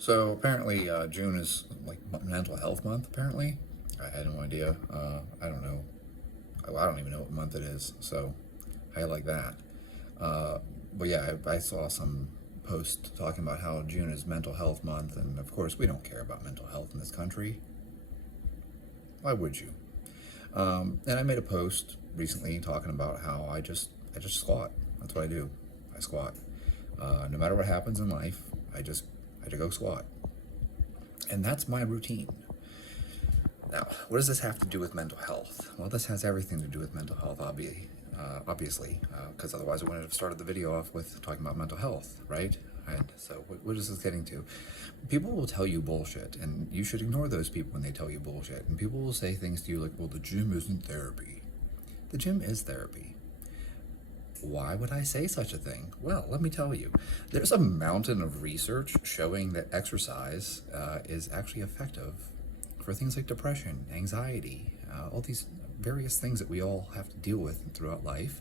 So apparently June is like mental health month, apparently. I had no idea. I don't know. I don't even know what month it is, so I like that. But yeah, I saw some post talking about how June is mental health month, and of course we don't care about mental health in this country. Why would you? And I made a post recently talking about how I just squat. That's what I do. I squat. No matter what happens in life, I just go squat. And that's my routine. Now, what does this have to do with mental health? Well, this has everything to do with mental health, obviously, because otherwise I wouldn't have started the video off with talking about mental health, right? And so, what is this getting to? People will tell you bullshit, and you should ignore those people when they tell you bullshit. And people will say things to you like, well, the gym isn't therapy. The gym is therapy. Why would I say such a thing? Well, let me tell you. There's a mountain of research showing that exercise is actually effective for things like depression, anxiety, all these various things that we all have to deal with throughout life.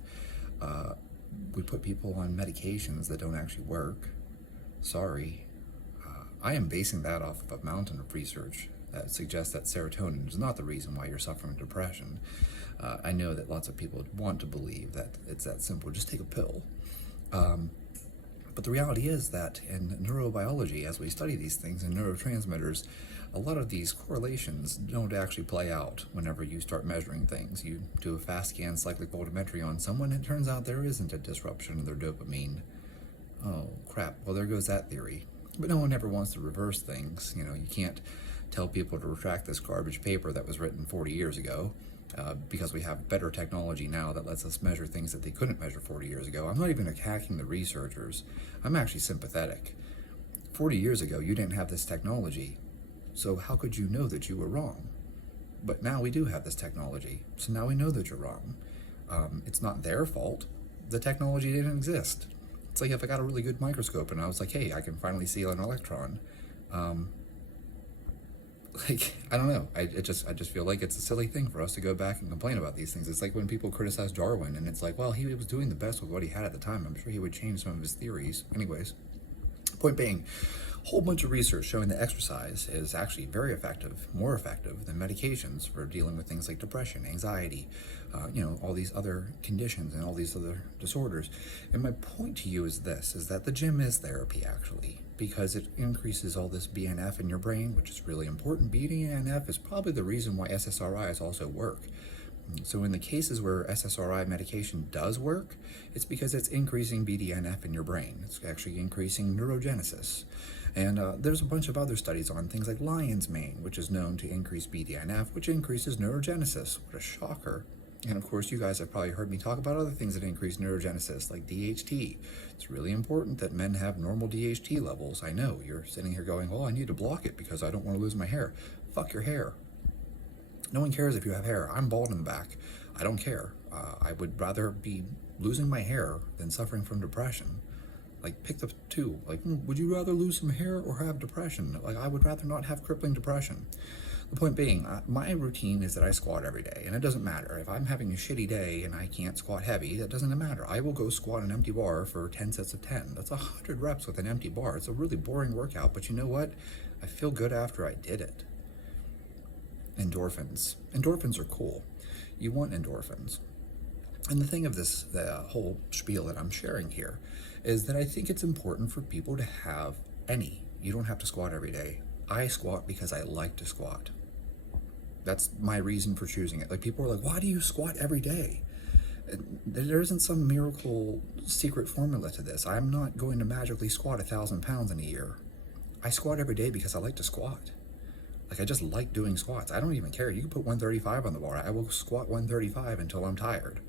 We put people on medications that don't actually work. Sorry. I am basing that off of a mountain of research that suggests that serotonin is not the reason why you're suffering depression. I know that lots of people want to believe that it's that simple, just take a pill. But the reality is that in neurobiology, as we study these things in neurotransmitters, a lot of these correlations don't actually play out whenever you start measuring things. You do a fast scan cyclic voltammetry on someone, and it turns out there isn't a disruption of their dopamine. Oh, crap. Well, there goes that theory. But no one ever wants to reverse things. You know, you can't tell people to retract this garbage paper that was written 40 years ago. Because we have better technology now that lets us measure things that they couldn't measure 40 years ago. I'm not even attacking the researchers. I'm actually sympathetic. 40 years ago, you didn't have this technology. So how could you know that you were wrong? But now we do have this technology. So now we know that you're wrong. It's not their fault. The technology didn't exist. It's like if I got a really good microscope and I was like, hey, I can finally see an electron. I don't know. I just feel like it's a silly thing for us to go back and complain about these things. It's like when people criticize Darwin, and it's like, well, he was doing the best with what he had at the time. I'm sure he would change some of his theories. Anyways, point being, a whole bunch of research showing that exercise is actually very effective, more effective than medications for dealing with things like depression, anxiety, all these other conditions and all these other disorders. And my point to you is this, is that the gym is therapy, actually, because it increases all this BNF in your brain, which is really important. BDNF is probably the reason why SSRIs also work. So in the cases where SSRI medication does work, it's because it's increasing BDNF in your brain. It's actually increasing neurogenesis. And there's a bunch of other studies on things like lion's mane, which is known to increase BDNF, which increases neurogenesis. What a shocker. And of course, you guys have probably heard me talk about other things that increase neurogenesis, like DHT. It's really important that men have normal DHT levels. I know, you're sitting here going, well, I need to block it because I don't want to lose my hair. Fuck your hair. No one cares if you have hair. I'm bald in the back. I don't care. I would rather be losing my hair than suffering from depression. Like, pick the two. Like, would you rather lose some hair or have depression? Like, I would rather not have crippling depression. The point being, my routine is that I squat every day, and it doesn't matter. If I'm having a shitty day and I can't squat heavy, that doesn't matter. I will go squat an empty bar for 10 sets of 10. That's 100 reps with an empty bar. It's a really boring workout, but you know what? I feel good after I did it. Endorphins. Endorphins are cool. You want endorphins. And the thing of this, the whole spiel that I'm sharing here, is that I think it's important for people to have any. You don't have to squat every day. I squat because I like to squat. That's my reason for choosing it. Like, people are like, why do you squat every day? There isn't some miracle secret formula to this. I'm not going to magically squat 1,000 pounds in a year. I squat every day because I like to squat. Like, I just like doing squats. I don't even care. You can put 135 on the bar. I will squat 135 until I'm tired.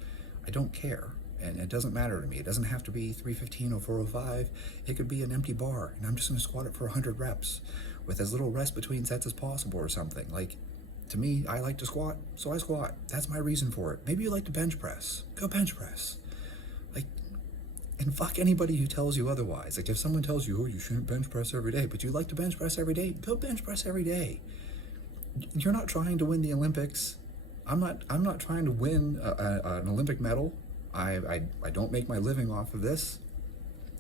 I don't care. And it doesn't matter to me. It doesn't have to be 315 or 405. It could be an empty bar, and I'm just going to squat it for 100 reps with as little rest between sets as possible or something. Like, to me, I like to squat, so I squat. That's my reason for it. Maybe you like to bench press. Go bench press. Like, and fuck anybody who tells you otherwise. Like, if someone tells you, oh, you shouldn't bench press every day, but you like to bench press every day, go bench press every day. You're not trying to win the Olympics. I'm not trying to win an Olympic medal. I don't make my living off of this.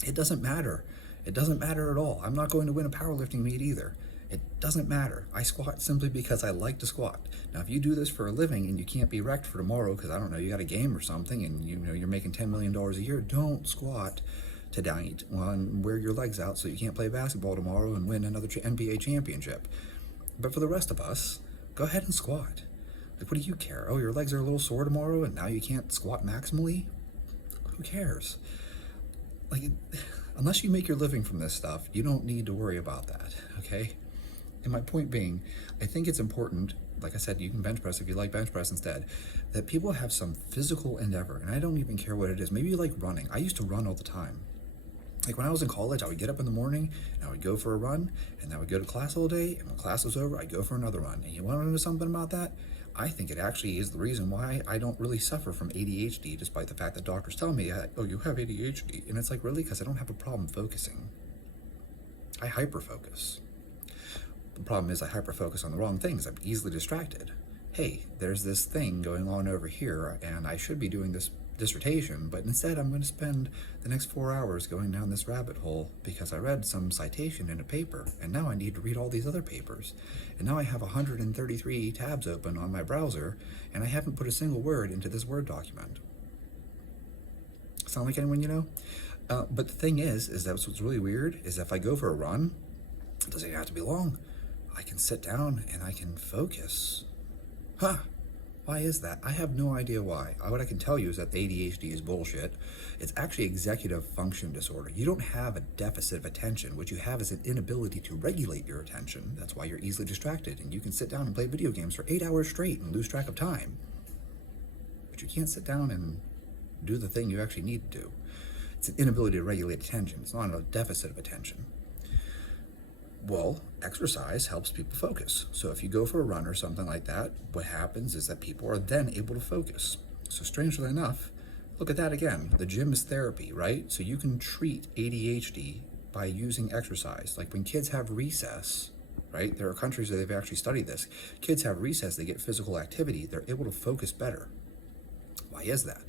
It doesn't matter. It doesn't matter at all. I'm not going to win a powerlifting meet either. It doesn't matter. I squat simply because I like to squat. Now, if you do this for a living and you can't be wrecked for tomorrow because, I don't know, you got a game or something and you're making $10 million a year, don't squat tonight and wear your legs out so you can't play basketball tomorrow and win another NBA championship. But for the rest of us, go ahead and squat. Like, what do you care? Oh, your legs are a little sore tomorrow and now you can't squat maximally? Who cares? Like, unless you make your living from this stuff, you don't need to worry about that, okay? And my point being, I think it's important, like I said, you can bench press if you like bench press instead, that people have some physical endeavor, and I don't even care what it is. Maybe you like running. I used to run all the time. Like when I was in college, I would get up in the morning and I would go for a run, and I would go to class all day, and when class was over, I'd go for another run. And you want to know something about that? I think it actually is the reason why I don't really suffer from ADHD, despite the fact that doctors tell me, oh, you have ADHD. And it's like, really? Because I don't have a problem focusing. I hyper-focus. The problem is I hyper-focus on the wrong things. I'm easily distracted. Hey, there's this thing going on over here, and I should be doing this dissertation, but instead I'm going to spend the next 4 hours going down this rabbit hole because I read some citation in a paper, and now I need to read all these other papers. And now I have 133 tabs open on my browser, and I haven't put a single word into this Word document. Sound like anyone you know? But the thing is that what's really weird is if I go for a run, it doesn't have to be long. I can sit down and I can focus. Huh. Why is that? I have no idea why. What I can tell you is that the ADHD is bullshit. It's actually executive function disorder. You don't have a deficit of attention. What you have is an inability to regulate your attention. That's why you're easily distracted, and you can sit down and play video games for 8 hours straight and lose track of time. But you can't sit down and do the thing you actually need to do. It's an inability to regulate attention. It's not a deficit of attention. Well, exercise helps people focus. So if you go for a run or something like that, what happens is that people are then able to focus. So strangely enough, look at that again. The gym is therapy, right? So you can treat ADHD by using exercise. Like when kids have recess, right? There are countries where they've actually studied this. Kids have recess, they get physical activity, they're able to focus better. Why is that?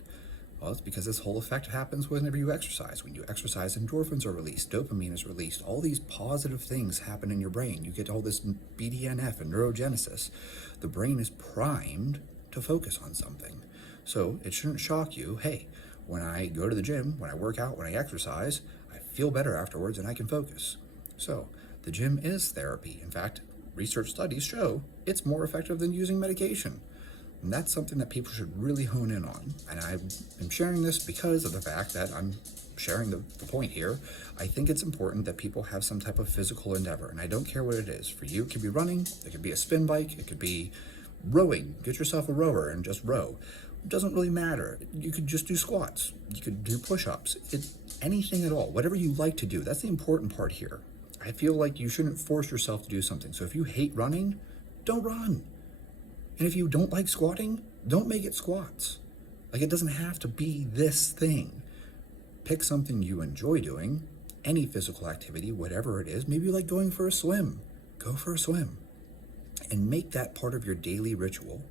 Well, it's because this whole effect happens whenever you exercise. When you exercise, endorphins are released, dopamine is released, all these positive things happen in your brain. You get all this BDNF and neurogenesis. The brain is primed to focus on something. So it shouldn't shock you, hey, when I go to the gym, when I work out, when I exercise, I feel better afterwards and I can focus. So the gym is therapy. In fact, research studies show it's more effective than using medication. And that's something that people should really hone in on. And I'm sharing this because of the fact that I'm sharing the point here. I think it's important that people have some type of physical endeavor. And I don't care what it is. For you, it could be running, it could be a spin bike, it could be rowing. Get yourself a rower and just row. It doesn't really matter. You could just do squats. You could do push-ups. Anything at all. Whatever you like to do. That's the important part here. I feel like you shouldn't force yourself to do something. So if you hate running, don't run. And if you don't like squatting, don't make it squats. Like, it doesn't have to be this thing. Pick something you enjoy doing, any physical activity, whatever it is. Maybe you like going for a swim. Go for a swim. And make that part of your daily ritual.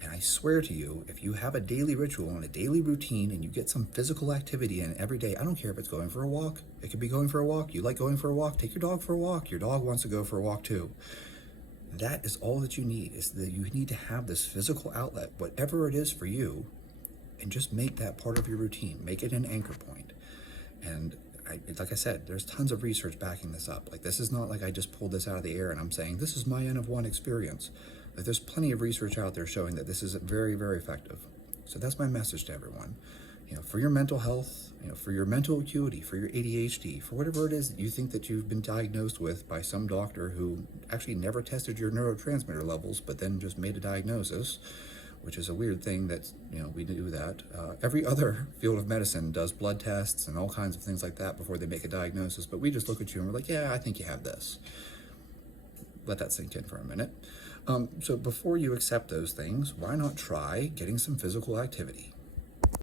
And I swear to you, if you have a daily ritual and a daily routine and you get some physical activity in every day, I don't care if it's going for a walk. It could be going for a walk. You like going for a walk? Take your dog for a walk. Your dog wants to go for a walk too. That is all that you need, is that you need to have this physical outlet, whatever it is for you, and just make that part of your routine. Make it an anchor point. And like I said, there's tons of research backing this up. Like, this is not like I just pulled this out of the air and I'm saying, this is my N of 1 experience. Like, there's plenty of research out there showing that this is very, very effective. So that's my message to everyone. For your mental health, for your mental acuity, for your ADHD, for whatever it is that you think that you've been diagnosed with by some doctor who actually never tested your neurotransmitter levels, but then just made a diagnosis, which is a weird thing that, we do that. Every other field of medicine does blood tests and all kinds of things like that before they make a diagnosis, but we just look at you and we're like, yeah, I think you have this. Let that sink in for a minute. So before you accept those things, why not try getting some physical activity?